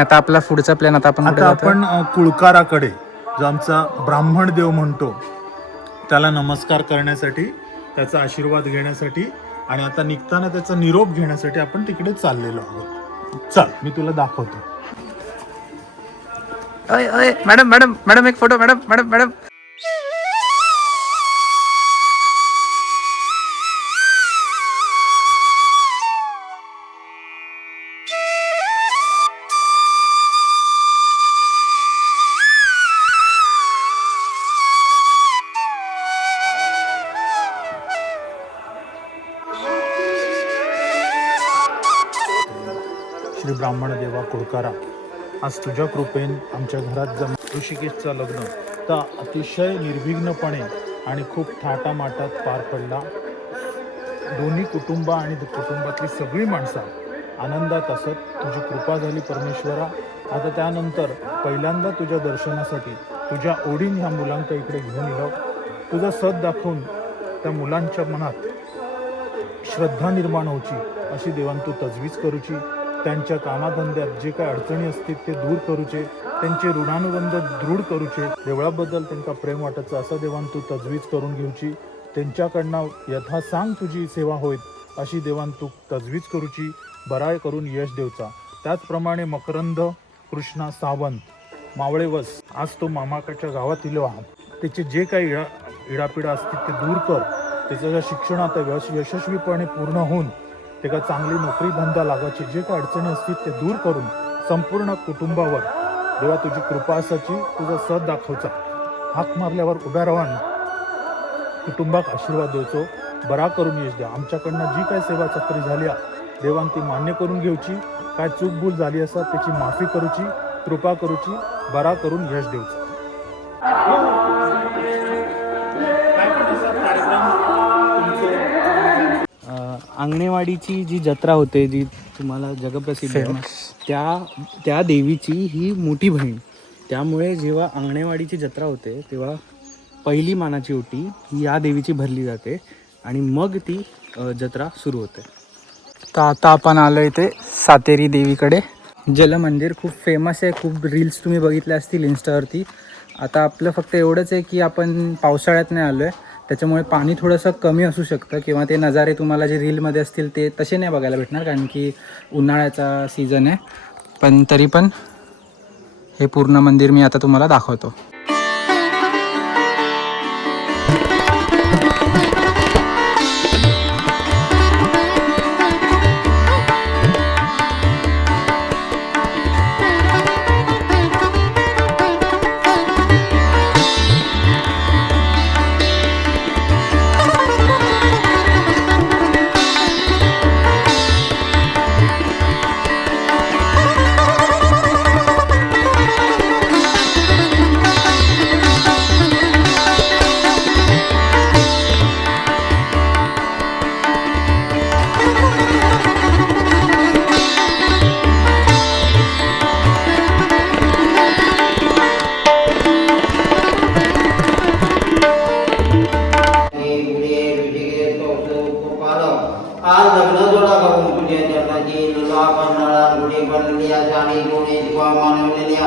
आता आपला पुढचा प्लॅन आता आपण कुठे आता जातो? आपण कुळकाराकडे, जो आमचा ब्राह्मण देव म्हणतो, त्याला नमस्कार करण्यासाठी, त्याचा आशीर्वाद घेण्यासाठी आणि आता निघताना त्याचा निरोप घेण्यासाठी आपण तिकडे चाललेलो आहोत. चल मी तुला दाखवतो. अय अय मॅडम मॅडम मॅडम एक photo madam madam madam. Shri ब्राह्मण देवा कुळकारा, आज तुझ्या कृपेन आमच्या घरात जम ऋषिकेशचं लग्न तर अतिशय निर्विघ्नपणे आणि खूप थाटामाटात पार पडला. दोन्ही कुटुंब आणि कुटुंबातली सगळी माणसं आनंदात असत. तुझी कृपा झाली परमेश्वरा. आता त्यानंतर पहिल्यांदा तुझ्या दर्शनासाठी तुझ्या ओढीन ह्या मुलांका इकडे घेऊन येलो. तुझा सद दाखवून त्या मुलांच्या मनात श्रद्धा निर्माण होची अशी देवान तू तजवीज करूची. त्यांच्या कामाधंद्यात जे काय अडचणी असतील ते दूर करूचे, त्यांचे ऋणानुबंध दृढ करूचे, देवळाबद्दल त्यांना प्रेम वाटायचं असं देवान तू तजवीज करून घेऊची. त्यांच्याकडनं यथासांग तुझी सेवा होईल अशी देवान तू तजवीज करूची. बराय करून यश देवचा. त्याचप्रमाणे मकरंद कृष्णा सावंत मावळेवस, आज तो मामाकाच्या गावात इलो आहात. त्याचे जे काही इडापिडा असतील ते दूर कर. त्याचं शिक्षण आता यशस्वीपणे पूर्ण होऊन त्याला चांगली नोकरी धंदा लागायची, जे काही अडचणी असतील ते दूर करून संपूर्ण कुटुंबावर देवा तुझी कृपा असायची. तुझा सद दाखवचा. हाक मारल्यावर उभ्या राहून कुटुंबाक आशीर्वाद द्यायचो. बरा करून यश द्या. आमच्याकडनं जी काय सेवा चक्री झाली देवान ती मान्य करून घेऊची. काय चूक भूल झाली असा त्याची माफी करूची, कृपा करूची, बरा करून यश देऊचं. अंगणेवाडीची जी जत्रा होते, जी तुम्हाला जगप्रसिद्ध आहे, त्या देवीची ही मोठी बहीण. त्यामुळे जेव्हा अंगणेवाडीची जत्रा होते तेव्हा पहिली मानाची ओटी ही या देवीची भरली जाते आणि मग ती जत्रा सुरू होते. तर आता आपण आलो इथे सातेरी देवीकडे. जलमंदिर खूप फेमस आहे, खूप रील्स तुम्ही बघितले असतील इन्स्टावरती. आता आपलं फक्त एवढंच आहे की आपण पावसाळ्यात नाही आलो आहे, त्याच्यामुळे पाणी थोडंसं कमी असू शकतं किंवा ते नजारे तुम्हाला जे रीलमध्ये असतील ते तसे नाही बघायला भेटणार, कारण की उन्हाळ्याचा सीझन आहे. पण तरी पण हे पूर्ण मंदिर मी आता तुम्हाला दाखवतो. आज लग्न जोडा करून तुझ्या चरणाची लुला कर्नाळा गुढी बनलेल्या साडी जोडे दिवा मानवलेल्या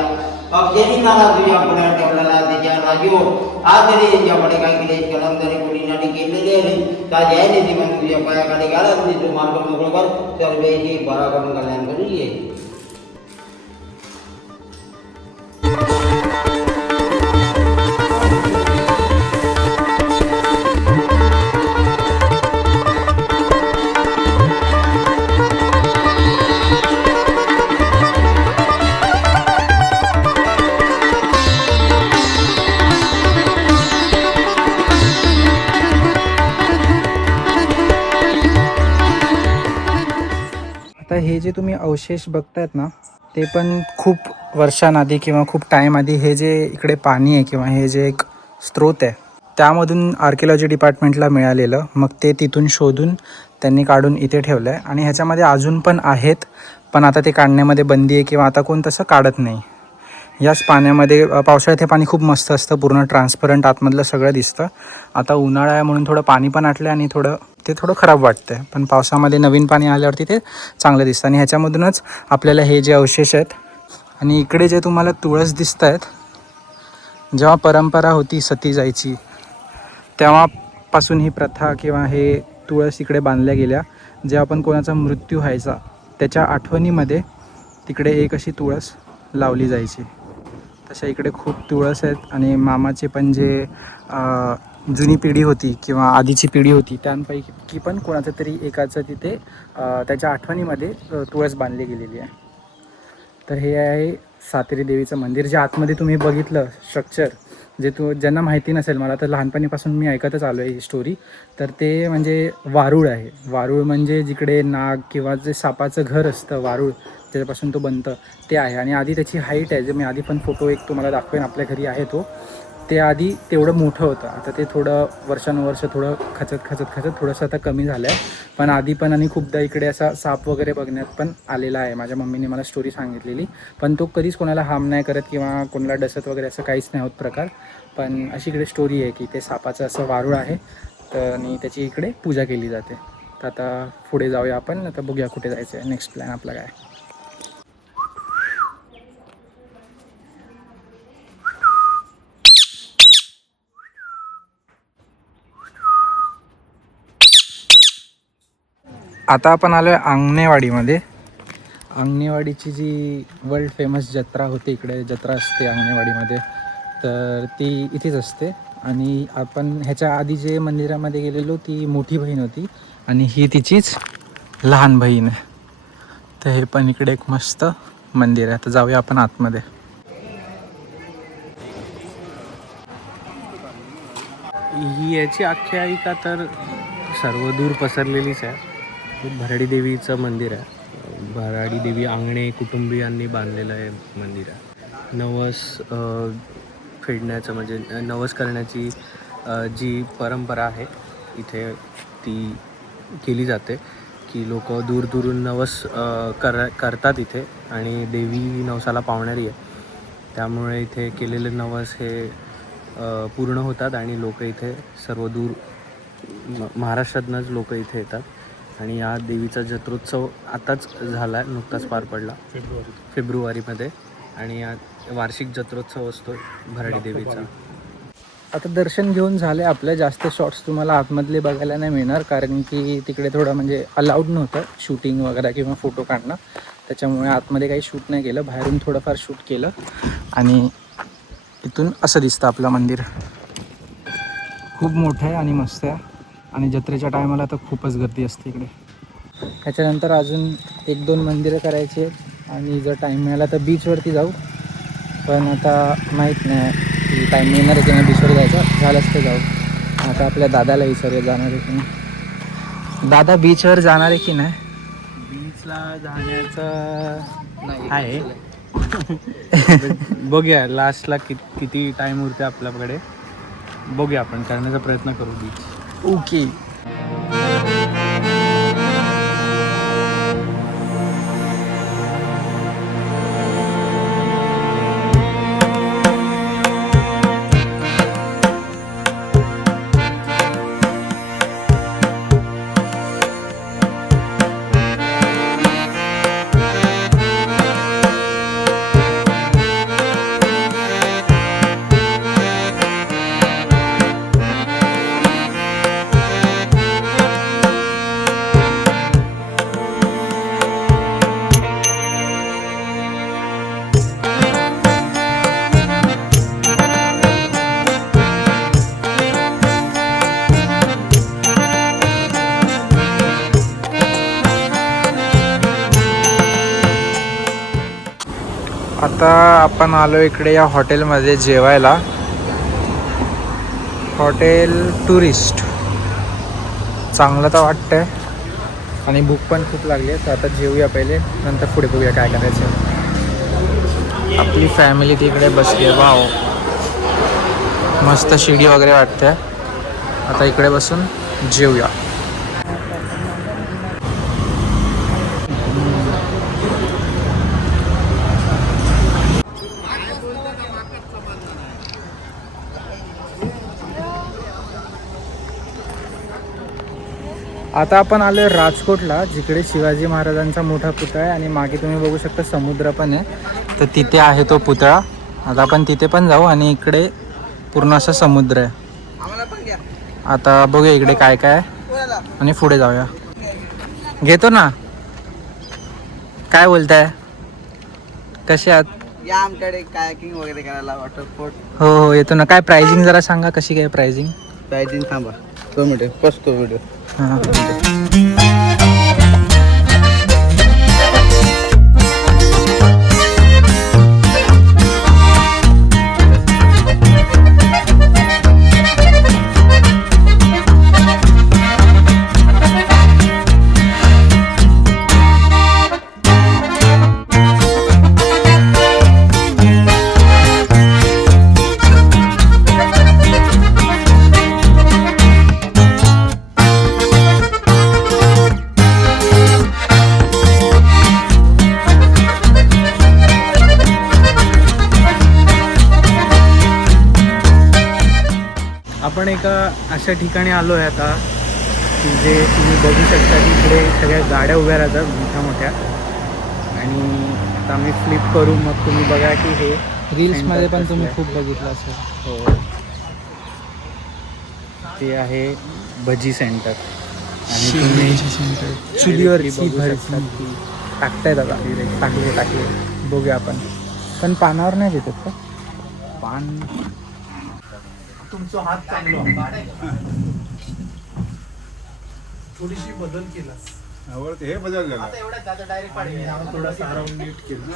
अक्षरी नाला तुझ्या पुढे ठेवलेला त्याच्या राजू आज तरी यांच्याकडे काही केले कलंदरी मुलींनी केलेले आहे. ताज्या नेते मग तुझ्या पायाखाली घाला, तुझी तू मार्ग मोकळ कर, सर्वेची बरा करून कल्याण करू ये. आता हे जे तुम्ही अवशेष बघतायत ना, ते पण खूप वर्षांआधी किंवा खूप टाईम आधी हे जे इकडे पाणी आहे किंवा हे जे एक स्रोत आहे त्यामधून आर्किओलॉजी डिपार्टमेंटला मिळालेलं. मग ते तिथून शोधून त्यांनी काढून इथे ठेवलं आहे आणि ह्याच्यामध्ये अजून पण आहेत, पण आता ते काढण्यामध्ये बंदी आहे किंवा आता कोण तसं काढत नाही. याच पाण्यामध्ये पावसाळ्यात हे पाणी खूप मस्त असतं, पूर्ण ट्रान्सपरंट आतमधलं सगळं दिसतं. आता उन्हाळा आहे म्हणून थोडं पाणी पण आटलं आणि थोडं खराब वाटतं, पण पावसामध्ये नवीन पाणी आल्यावरती ते चांगलं दिसतं. आणि ह्याच्यामधूनच आपल्याला हे जे अवशेष आहेत आणि इकडे जे तुम्हाला तुळस दिसत आहेत, जेव्हा परंपरा होती सती जायची तेव्हापासून ही प्रथा किंवा हे तुळस इकडे बांधल्या गेल्या. जेव्हा पण कोणाचा मृत्यू व्हायचा त्याच्या आठवणीमध्ये तिकडे एक अशी तुळस लावली जायची. तशा इकडे खूप तुळस आहेत. आणि मामाचे पण जे जुनी पिढी होती किंवा आधीची पिढी होती त्यांपैकी पण कोणाचं तरी एकाचं तिथे त्याच्या आठवणीमध्ये तुळस बांधली गेलेली आहे. तर हे आहे सातेरी देवीचं मंदिर. जे आतमध्ये तुम्ही बघितलं स्ट्रक्चर, जे ज्यांना माहिती नसेल, मला तर लहानपणीपासून मी ऐकतच आलो आहे ही स्टोरी, तर ते म्हणजे वारूळ आहे. वारूळ म्हणजे जिकडे नाग किंवा जे सापाचं घर असतं वारूळ त्याच्यापासून तो बनतं ते आहे. आणि आधी त्याची हाईट आहे, जे मी आधी पण फोटो एक तुम्हाला दाखवेन, आपल्या घरी आहे तो. ते आधी तेवढं मोठं होतं. आता ते थोडं वर्षानुवर्ष थोडं खचत थोडंसं आता कमी झालं आहे. पण आधी पण आणि खूपदा इकडे असा साप वगैरे बघण्यात पण आलेला आहे. माझ्या मम्मीने मला स्टोरी सांगितलेली. पण तो कधीच कोणाला हार्म नाही करत किंवा कोणाला डसत वगैरे असं काहीच नाही होत प्रकार. पण अशी इकडे स्टोरी आहे की ते सापाचं असं वारूळ आहे तर आणि त्याची इकडे पूजा केली जाते. तर आता पुढे जाऊया आपण. आता बघूया कुठे जायचं आहे, नेक्स्ट प्लॅन आपला काय. आता आपण आलो आहे अंगणेवाडीमध्ये. अंगणेवाडीची जी वर्ल्ड फेमस जत्रा होते, इकडे जत्रा असते अंगणेवाडीमध्ये, तर ती इथेच असते. आणि आपण ह्याच्या आधी जे मंदिरामध्ये गेलेलो ती मोठी बहीण होती आणि ही तिचीच लहान बहीण आहे. तर हे पण इकडे एक मस्त मंदिर आहे. तर जाऊया आपण आतमध्ये. ही याची आख्यायिका तर सर्वदूर पसरलेलीच आहे. भराडी देवीचं मंदिर आहे. भराडी देवी आंगणे कुटुंबियांनी बांधलेलं आहे मंदिर आहे. नवस फेडण्याचं म्हणजे नवस करण्याची जी परंपरा आहे इथे ती केली जाते की लोक दूरदूरून नवस करतात इथे. आणि देवी नवसाला पावणारी आहे, त्यामुळे इथे केलेले नवस हे पूर्ण होतात आणि लोक इथे सर्व दूर महाराष्ट्रातनंच लोक इथे येतात. आणि या देवीचा जत्रोत्सव आताच झाला आहे, नुकताच पार पडला फेब्रुवारीमध्ये. आणि या वार्षिक जत्रोत्सव असतो भराडी देवीचा. आता दर्शन घेऊन झाले आपलं. जास्त शॉट्स तुम्हाला आतमधले बघायला नाही मिळणार, कारण की तिकडे थोडं म्हणजे अलाउड नव्हतं शूटिंग वगैरे किंवा फोटो काढणं. त्याच्यामुळे आतमध्ये काही शूट नाही केलं, बाहेरून थोडंफार शूट केलं. आणि इथून असं दिसतं आपलं मंदिर. खूप मोठं आहे आणि मस्त आहे. आणि जत्रेच्या टायमाला तर खूपच गर्दी असते इकडे. त्याच्यानंतर अजून 1-2 मंदिरं करायची आहेत आणि जर टाईम मिळाला तर बीचवरती जाऊ. पण आता माहीत नाही की टाईम मिळणार आहे की नाही बीचवर जायचं. झालंच तर जाऊ. आता आपल्या दादाला विचारूया जाणार आहे की नाही. दादा बीचवर जाणार आहे की नाही? बीचला जाण्याचं आहे. बघूया लास्टला किती टाईम उरते आपल्याकडे, बघूया आपण करण्याचा प्रयत्न करू बीच. ओके. आता आपण आलो इकडे या हॉटेलमध्ये जेवायला. हॉटेल टुरिस्ट चांगलं तर वाटतंय आणि भूक पण खूप लागली आहे. तर आता जेवूया पहिले, नंतर पुढे बघूया काय करायचं. आपली फॅमिली तिकडे बसली आहे. वाव, मस्त शिडी वगैरे वाटते. आता इकडे बसून जेवूया. आता आपण आलो आहे राजकोटला, जिकडे शिवाजी महाराजांचा मोठा पुतळा आहे आणि मागे तुम्ही बघू शकता समुद्र पण आहे. तर तिथे आहे तो पुतळा. आता आपण तिथे पण जाऊ आणि इकडे पूर्ण असा समुद्र आहे. आता बघूया इकडे काय काय आहे आणि पुढे जाऊया. घेतो ना. काय बोलताय, कसे आहात? या आमच्याकडे कायाकिंग वगैरे करायला वॉटरस्पोर्ट. हो हो येतो ना. काय प्राइसिंग जरा सांगा, कशी काय प्राइसिंग? प्रायझिंग थांबा 2 मिनिटं फर्स्ट व्हिडिओ. हां आपण एका अशा ठिकाणी आलो आहे आता की जे तुम्ही बघू शकता की इकडे सगळ्या गाड्या उभ्या राहतात मोठ्या मोठ्या. आणि आता आम्ही फ्लिप करू, मग तुम्ही बघा की हे रील्समध्ये पण center तुम्ही कसलं खूप बघितलं असेल. आहे. हो, ते आहे भजी सेंटर. आणि तुम्ही चुलीवरची बघू भजी शकता की टाकतायत आता. टाकले बघूया आपण. पण पानावर नाही देतात का? पान तुमचा हात चांगला थोडीशी बदल केलास. हे बदल झाला. थोडासा अराउंड नीट केलं.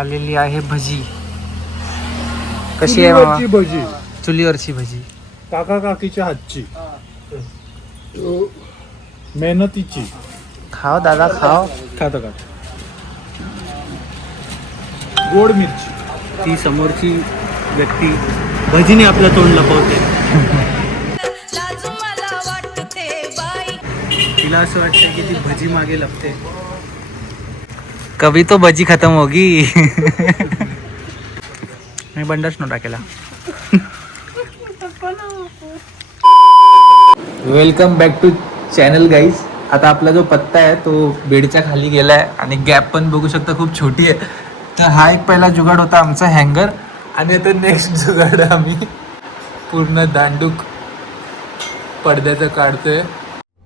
आलेली आहे भजी. कशी आहे मामा? भजी चुलीवरची भजी. काका काकीच्या हातची, मेहनतीची. खाओ दादा खाओ. खातो का? गोड मिरची. ती समोरची व्यक्ती भजीने आपलं तोंड लपवते. तिला असं वाटतं की ती भजी मागे लपते. कभी तो भजी खत्म होगी. मी बंडच नव्हता केला. Welcome back to channel guys. आता आपला जो पत्ता आहे तो बेडच्या खाली गेला आहे आणि गॅप पण बघू शकता खूप छोटी आहे. तर हा एक पहिला जुगाड होता आमचा हँगर. आणि आता नेक्स्ट जुगाड आम्ही पूर्ण दांडूक पडद्याचं काढतोय.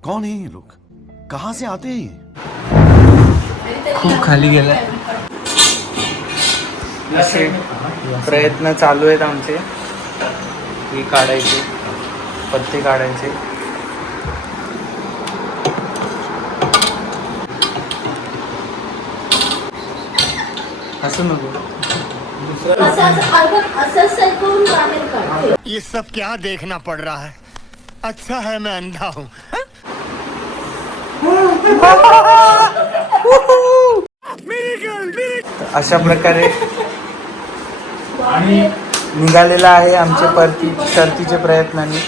कौन है ये लोग, कहाँ से आते हैं ये? खूप खाली गेलाय. असे प्रयत्न चालू आहेत आमचे. हे काढायचे, पत्ते काढायचे. असं नको. ये सब क्या देखना पड़ रहा है? अच्छा है मैं अंधा हूँ. अशा प्रकारे निघालेला आहे आमचे परतीचे प्रयत्नांनी.